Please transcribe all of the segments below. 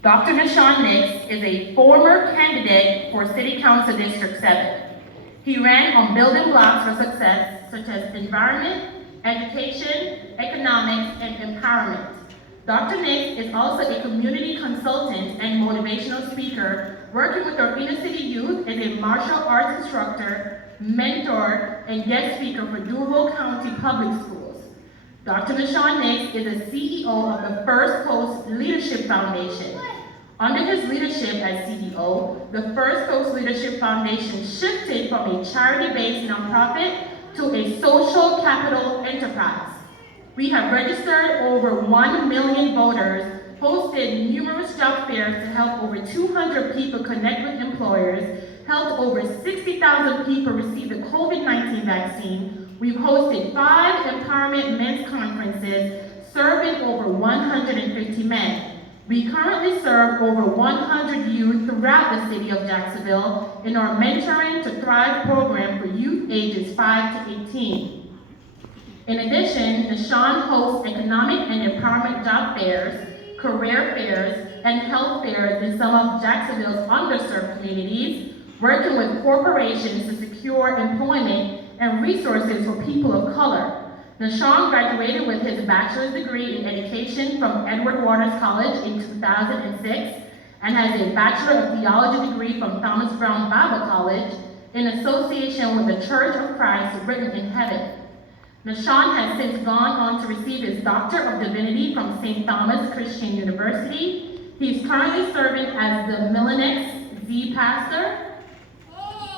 Dr. Deshaun Nix is a former candidate for City Council District 7. He ran on building blocks for success such as environment, education, economics, and empowerment. Dr. Nix is also a community consultant and motivational speaker, working with our inner city youth as a martial arts instructor, mentor, and guest speaker for Duval County Public Schools. Dr. Deshaun Nix is the CEO of the First Coast Leadership Foundation. Under his leadership as CEO, the First Coast Leadership Foundation shifted from a charity-based nonprofit to a social capital enterprise. We have registered over 1 million voters, hosted numerous job fairs to help over 200 people connect with employers, helped over 60,000 people receive the COVID-19 vaccine. We've hosted 5 empowerment men's conferences, serving over 150 men. We currently serve over 100 youth throughout the city of Jacksonville in our Mentoring to Thrive program for youth ages 5 to 18. In addition, Deshaun hosts economic and empowerment job fairs, career fairs, and health fairs in some of Jacksonville's underserved communities, working with corporations to secure employment and resources for people of color. Deshaun graduated with his bachelor's degree in education from Edward Waters College in 2006 and has a Bachelor of Theology degree from Thomas Brown Bible College in association with the Church of Christ written in heaven. Deshaun has since gone on to receive his Doctor of Divinity from St. Thomas Christian University. He is currently serving as the Millanex Z Pastor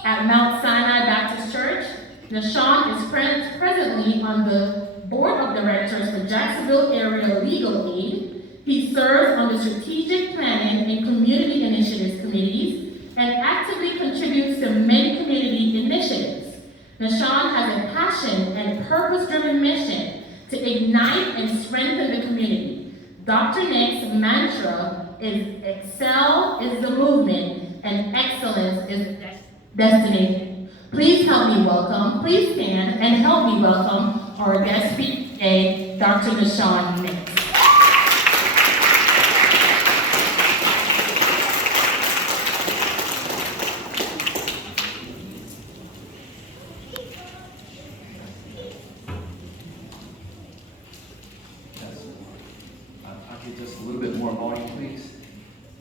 at Mount Sinai Baptist Church. Deshaun is presently on the Board of Directors for Jacksonville Area Legal Aid. He serves on the Strategic Planning and Community Initiatives Committees and actively contributes to many community initiatives. Deshaun has a passion and purpose-driven mission to ignite and strengthen the community. Dr. Nix's mantra is "Excel is the movement and excellence is destiny." Please help me welcome, please stand and help me welcome our guest speaker today, Dr. Deshaun Nix. I'll get just a little bit more volume, please.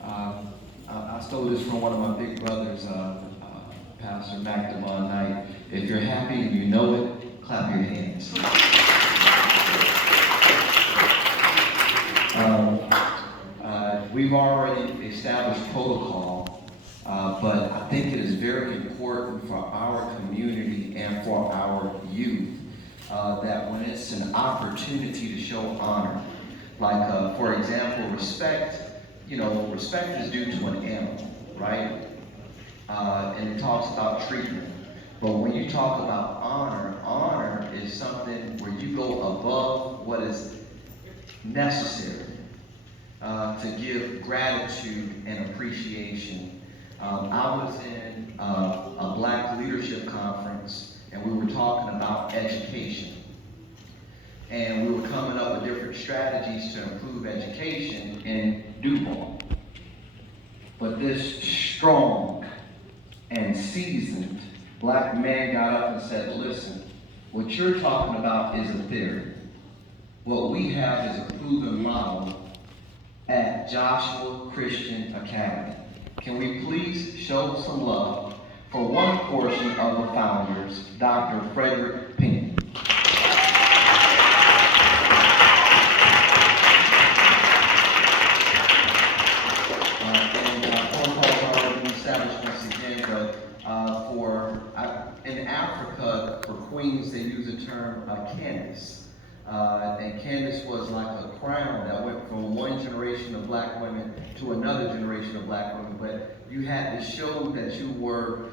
I stole this from one of my big brothers, Pastor McDevon Knight. If you're happy and you know it, clap your hands. We've already established protocol, but I think it is very important for our community and for our youth that when it's an opportunity to show honor, like for example, respect, respect is due to an animal, right? And it talks about treatment. But when you talk about honor, honor is something where you go above what is necessary to give gratitude and appreciation. I was in a Black Leadership Conference, and we were talking about education. And we were coming up with different strategies to improve education in Duval. But this strong and seasoned Black man got up and said, listen, what you're talking about is a theory. What we have is a proven model at Joshua Christian Academy. Can we please show some love for one portion of the founders, Dr. Frederick Pink. In Africa, for queens, they use the term Candace. And Candace was like a crown that went from one generation of Black women to another generation of Black women. But you had to show that you were,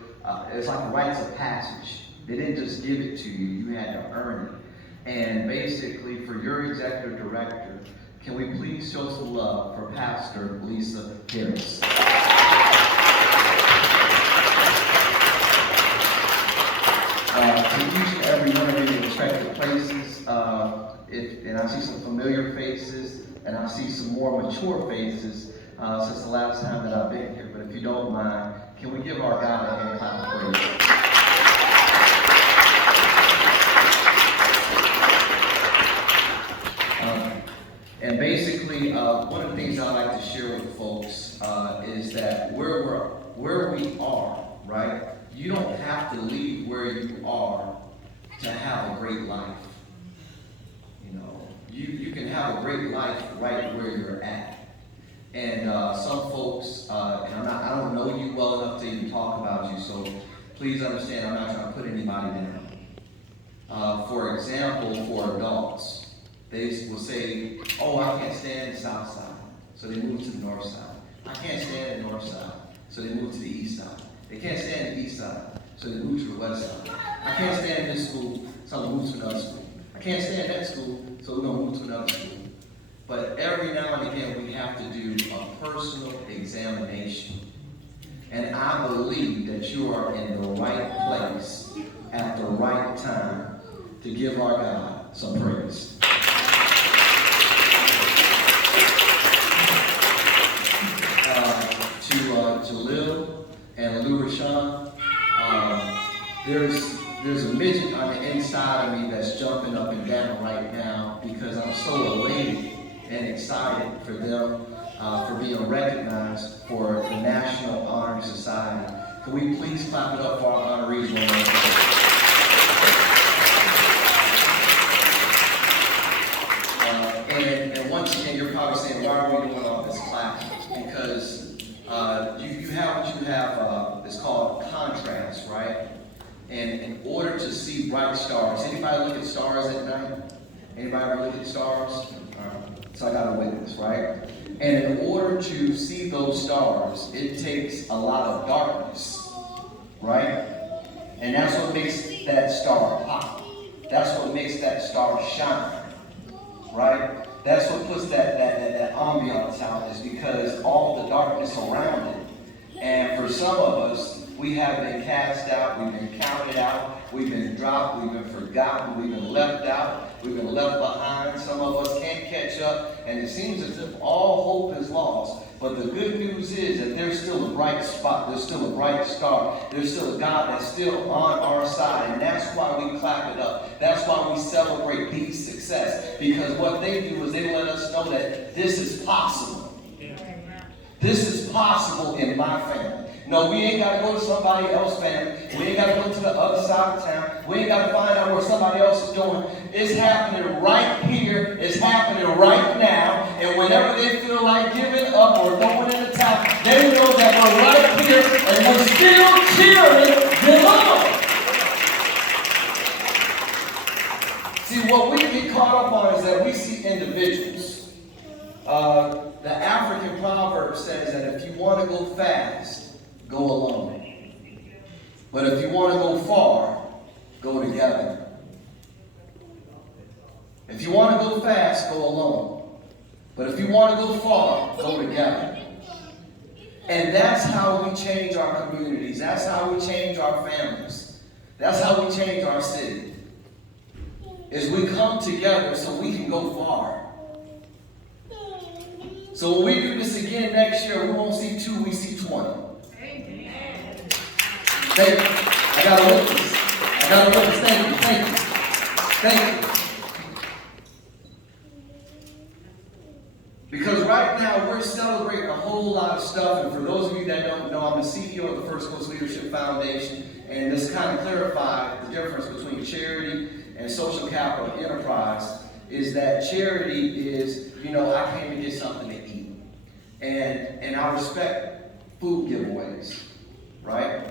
it's like a rites of passage. They didn't just give it to you, you had to earn it. And basically, for your executive director, can we please show some love for Pastor Lisa Harris? To each and every one of you in respective places, and I see some familiar faces, and I see some more mature faces, since the last time that I've been here. But if you don't mind, can we give our God a hand clap of praise? And basically, one of the things I like to share with folks is that where we are, right? You don't have to leave where you are to have a great life. You know, you can have a great life right where you're at. And some folks, and I don't know you well enough to even talk about you, so please understand I'm not trying to put anybody down. For example, for adults, they will say, oh, I can't stand the south side, so they move to the north side. I can't stand the north side, so they move to the east side. They can't stand the east side, so they move to the west side. I can't stand this school, so I'm going to move to another school. I can't stand that school, so we're going to move to another school. But every now and again, we have to do a personal examination. And I believe that you are in the right place at the right time to give our God some praise. To Lil and Lou Rashawn, there's a midget on the inside of me that's jumping up and down right now because I'm so elated and excited for them for being recognized for the National Honor Society. Can we please clap it up for our honorees one more time? And once again, you're probably saying, why are we doing all this clapping? Because you have what you have, it's called contrast, right? And in order to see bright stars, anybody look at stars at night? Anybody ever look at stars? All right. So I got a witness, right? And in order to see those stars, it takes a lot of darkness, right? And that's what makes that star pop. That's what makes that star shine, right? That's what puts that ambiance out, is because all the darkness around it. And for some of us, we have been cast out, we've been counted out, we've been dropped, we've been forgotten, we've been left out, we've been left behind. Some of us can't catch up, and it seems as if all hope is lost. But the good news is that there's still a bright spot, there's still a bright star, there's still a God that's still on our side, and that's why we clap it up. That's why we celebrate peace, success, because what they do is they let us know that this is possible. This is possible in my family. No, we ain't got to go to somebody else's family. We ain't got to go to the other side of town. We ain't got to find out what somebody else is doing. It's happening right here. It's happening right now. And whenever they feel like giving up or throwing in the towel, they know that we're right here and we're still cheering them on. See, what we get caught up on is that we see individuals. The African proverb says that if you want to go fast, go alone. But if you want to go far, go together. If you want to go fast, go alone. But if you want to go far, go together. And that's how we change our communities. That's how we change our families. That's how we change our city. Is we come together so we can go far. So when we do this again next year, we won't see 2, we see 20. Amen. Thank you. I got a witness. Thank you. Thank you. Because right now we're celebrating a whole lot of stuff, and for those of you that don't know, I'm the CEO of the First Coast Leadership Foundation, and this kind of clarified the difference between charity and social capital enterprise. Is that charity is, I came to get something to eat. And I respect food giveaways, right?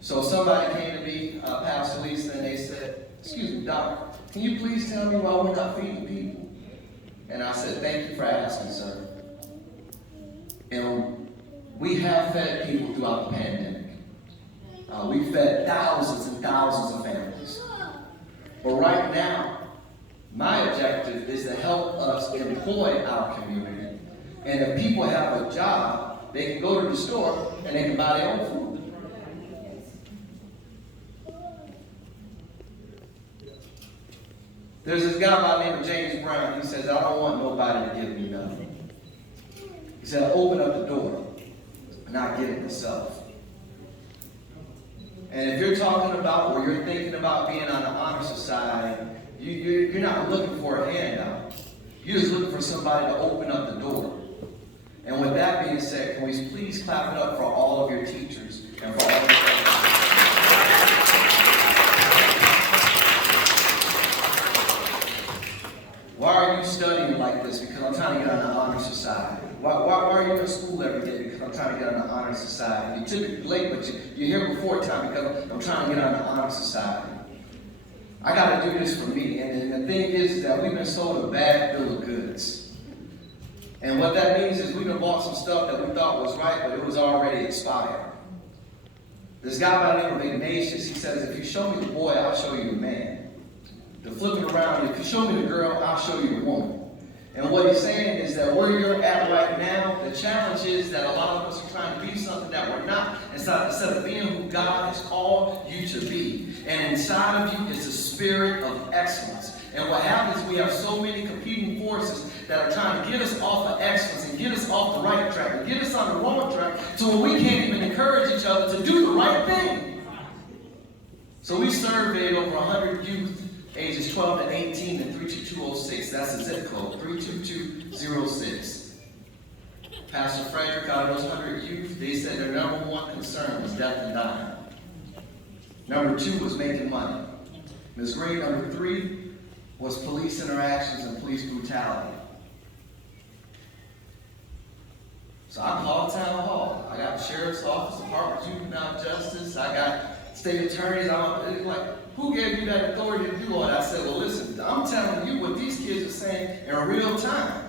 So somebody came to me, Pastor Lisa, and they said, excuse me, Doc, can you please tell me why we're not feeding people? And I said, thank you for asking, sir. And we have fed people throughout the pandemic. We fed thousands and thousands of families. But right now, my objective is to help us employ our community. And if people have a job, they can go to the store and they can buy their own food. There's this guy by the name of James Brown. He says, I don't want nobody to give me nothing. He said, open up the door, not get it yourself. And if you're talking about or you're thinking about being on the honor society, you're not looking for a handout. You're just looking for somebody to open up the door. And with that being said, can we please clap it up for all of your teachers and for all of your Why are you studying like this? Because I'm trying to get on the honor society. Why are you in school every day? Because I'm trying to get on the honor society. You're typically late, but you're here before time because I'm trying to get on the honor society. I got to do this for me. And the thing is that we've been sold a bad bill of goods. And what that means is we've been bought some stuff that we thought was right, but it was already expired. This guy by the name of Ignatius, he says, if you show me the boy, I'll show you the man. To flip it around, if you show me the girl, I'll show you the woman. And what he's saying is that where you're at right now, the challenge is that a lot of us are trying to be something that we're not, instead of being who God has called you to be. And inside of you is the spirit of excellence. And what happens is we have so many competing forces that are trying to get us off of excellence and get us off the right track and get us on the wrong track to where we can't even encourage each other to do the right thing. So we surveyed over 100 youth ages 12 to 18 in 32206. That's the zip code, 32206. Pastor Frederick, out of those 100 youth, they said their number one concern was death and dying. Number 2 was making money. Ms. Gray, number 3 was police interactions and police brutality. So I called town hall. I got the sheriff's office, Department of Juvenile Justice. I got state attorneys. I'm like, who gave you that authority to do all that? I said, well, listen, I'm telling you what these kids are saying in real time.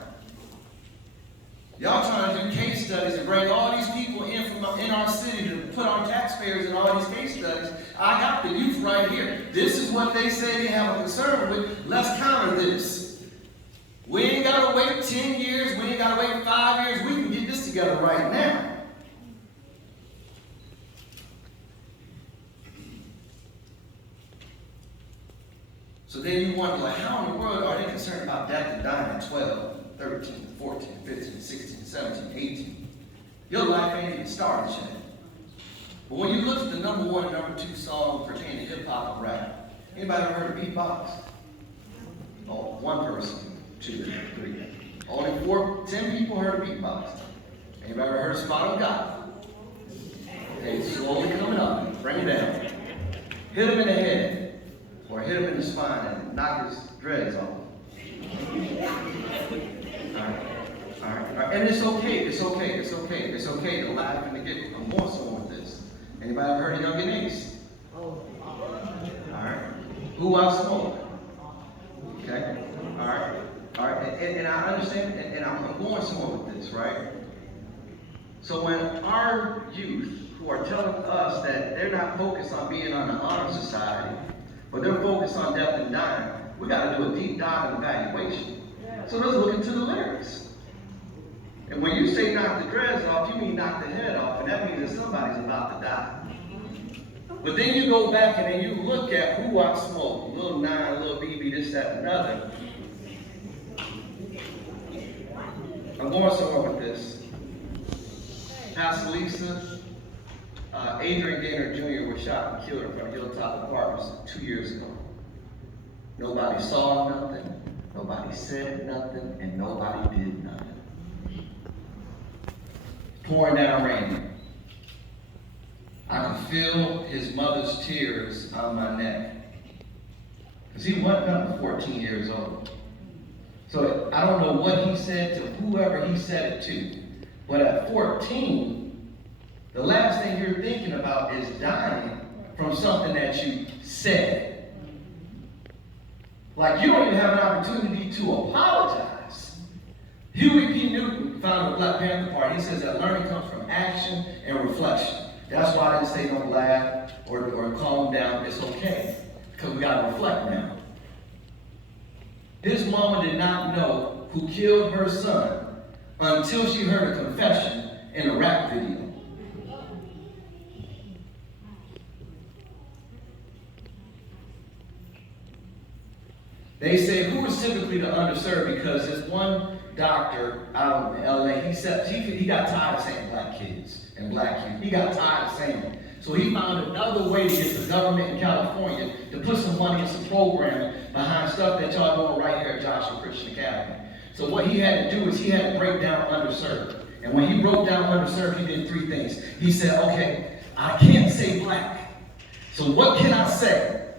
Y'all trying to do case studies and bring all these people in our city to put our taxpayers in all these case studies. I got the youth right here. This is what they say they have a concern with. Let's counter this. We ain't got to wait 10 years. We ain't got to wait 5 years. We can get this together right now. So then you wonder, like, how in the world are they concerned about death and dying at 12, 13, 14, 15, 16, 17, 18? Your life ain't even started yet. But when you look at the number 1 and number 2 song pertaining to hip-hop and rap, anybody ever heard of beatbox? Oh, 1 person, 2, 3. Only 10 people heard of beatbox. Anybody ever heard of Spot on God? Okay, slowly coming up. Bring it down. Hit him in the head. Or hit him in the spine and knock his dreads off. All right. And it's okay to laugh and to get. I'm going somewhere with this. Anybody ever heard of Young and Ace? All right. Who I smoke? Okay. All right. And I understand, and I'm going somewhere with this, right? So when our youth who are telling us that they're not focused on being on the honor society, but they're focused on death and dying, we got to do a deep dive and evaluation. So let's look into the lyrics. And when you say knock the dreads off, you mean knock the head off, and that means that somebody's about to die. But then you go back and then you look at who I smoke, Lil Nine, Lil BB, this, that, and another. I'm going somewhere with this. Pastor Lisa, Adrian Gaynor Jr. was shot and killed in front of Hilltop Apartments 2 years ago. Nobody saw nothing, nobody said nothing, and nobody did nothing. Pouring down rain. I could feel his mother's tears on my neck. Because he wasn't up to 14 years old. So I don't know what he said to whoever he said it to. But at 14, the last thing you're thinking about is dying from something that you said. Like, you don't even have an opportunity to apologize. Huey P. Newton, founder of the Black Panther Party, he says that learning comes from action and reflection. That's why I didn't say don't laugh or calm down. It's okay, because we got to reflect now. This mama did not know who killed her son until she heard a confession in a rap video. They say, who is typically the underserved? Because there's one doctor out in LA. He got tired of saying black kids and black youth. He got tired of saying it. So he found another way to get the government in California to put some money and some programming behind stuff that y'all doing right here at Joshua Christian Academy. So what he had to do is he had to break down underserved. And when he broke down underserved, he did three things. He said, okay, I can't say black. So what can I say?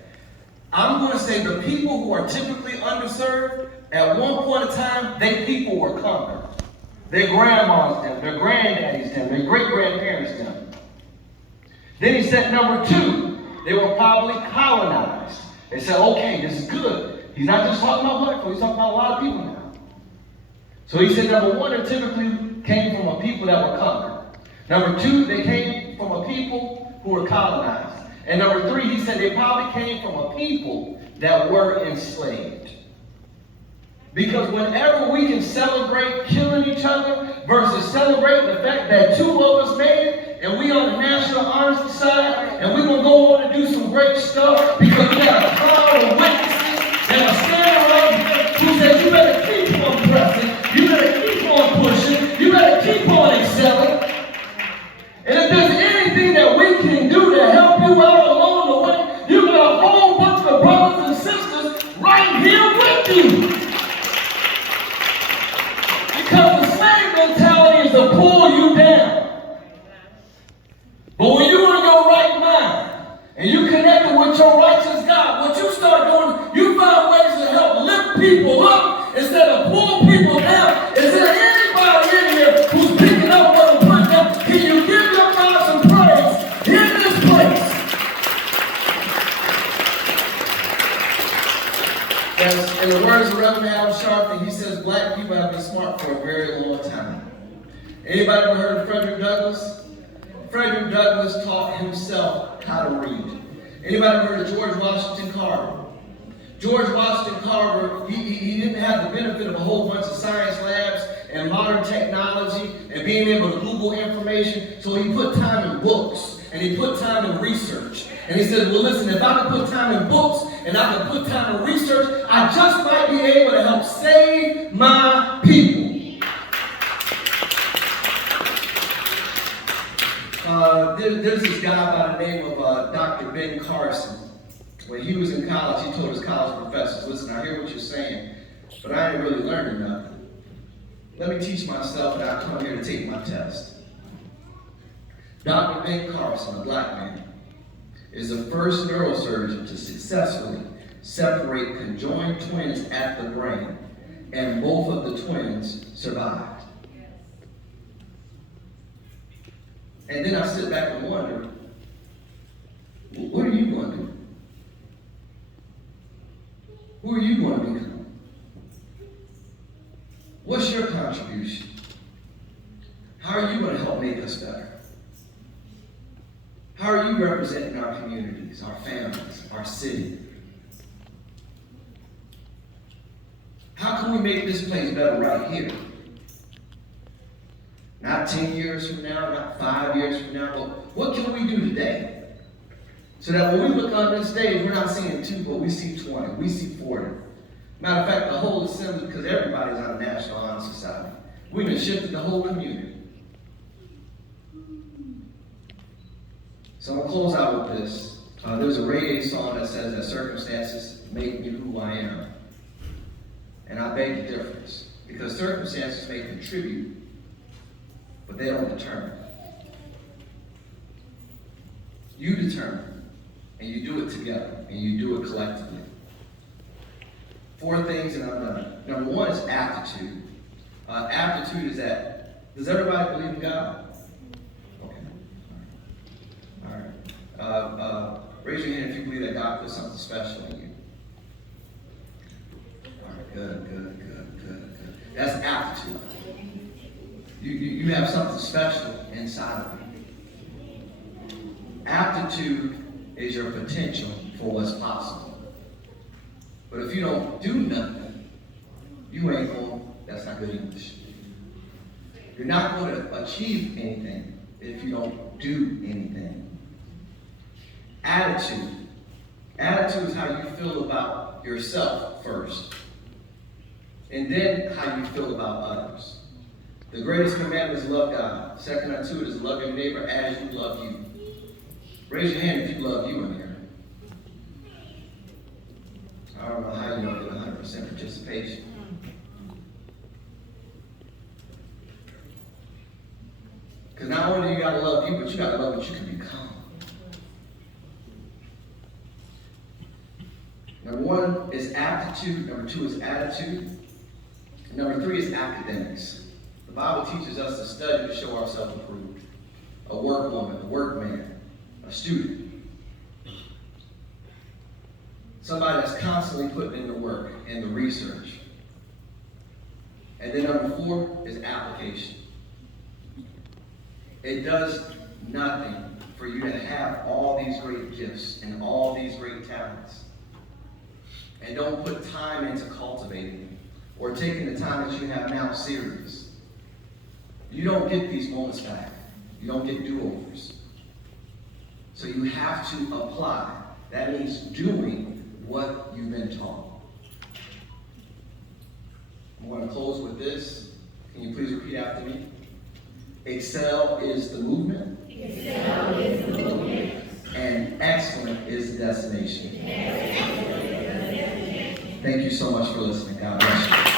I'm going to say the people who are typically underserved, at one point in time, they people were conquered. Their grandmas them, their granddaddies them, their great-grandparents them. Then he said number two, they were probably colonized. They said, okay, this is good. He's not just talking about black people, he's talking about a lot of people now. So he said number one, they typically came from a people that were conquered. Number two, they came from a people who were colonized. And number three, he said they probably came from a people that were enslaved. Because whenever we can celebrate killing each other versus celebrating the fact that two of us made it, and we on the National Honor Society, and we're going to go on and do some great stuff because we got a crowd of witnesses that are standing around here who said, you better keep on pressing, you better keep on pushing, you better keep on excelling. And if there's anything that we can do to help you out along the way, you got a whole bunch of brothers and sisters right here with you. Because the slave mentality is to pull you down. But when you're in your right mind and you connected with your righteous God, what you start doing, you find ways to help lift people up instead of pull people down. Is there anybody in here who's picking up what I'm putting down? Can you give your God some praise in this place? As in the words of Reverend Adam Sharpton, he says black people have been smart for a very long time. Anybody ever heard of Frederick Douglass? Frederick Douglass taught himself how to read. Anybody ever heard of George Washington Carver? George Washington Carver, he didn't have the benefit of a whole bunch of science labs and modern technology and being able to Google information, so he put time in books and he put time in research. And he said, well, listen, if I can put time in books and I can put time in research, I just might be able to help save my people. There's this guy by the name of Dr. Ben Carson. When he was in college, he told his college professors, listen, I hear what you're saying, but I ain't really learning nothing. Let me teach myself, and I come here to take my test. Dr. Ben Carson, a black man, is the first neurosurgeon to successfully separate conjoined twins at the brain, and both of the twins survived. And then I sit back and wonder, what are you going to do? Who are you going to become? What's your contribution? How are you going to help make us better? How are you representing our communities, our families, our city? How can we make this place better right here? Not 10 years from now, not 5 years from now, but what can we do today? So that when we look on this stage, we're not seeing 2, but we see 20, we see 40. Matter of fact, the whole assembly, because everybody's on the National Honor Society, we've been shifted the whole community. So I'm going to close out with this. There's a reggae song that says that circumstances make me who I am. And I beg the difference, because circumstances may contribute, but they don't determine. You determine, and you do it together, and you do it collectively. 4 things, and I'm done. Number 1 is aptitude. Aptitude is that, does everybody believe in God? Okay. All right. Raise your hand if you believe that God put something special in you. All right, good. That's aptitude. You have something special inside of you. Aptitude is your potential for what's possible. But if you don't do nothing, you ain't going, that's not good English. You're not going to achieve anything if you don't do anything. Attitude. Attitude is how you feel about yourself first. And then how you feel about others. The greatest commandment is love God. Second unto it is love your neighbor as you love you. Raise your hand if you love you in here. I don't know how you don't get 100% participation. Because not only do you gotta love you, but you gotta love what you can become. Number one is aptitude. Number two is attitude. And number three is academics. The Bible teaches us to study to show ourselves approved. A workwoman, a workman, a student. Somebody that's constantly putting in the work and the research. And then number four is application. It does nothing for you to have all these great gifts and all these great talents and don't put time into cultivating them or taking the time that you have now serious. You don't get these moments back. You don't get do-overs. So you have to apply. That means doing what you've been taught. I'm going to close with this. Can you please repeat after me? Excel is the movement. Excel is the movement. And excellent is the destination. Thank you so much for listening. God bless you.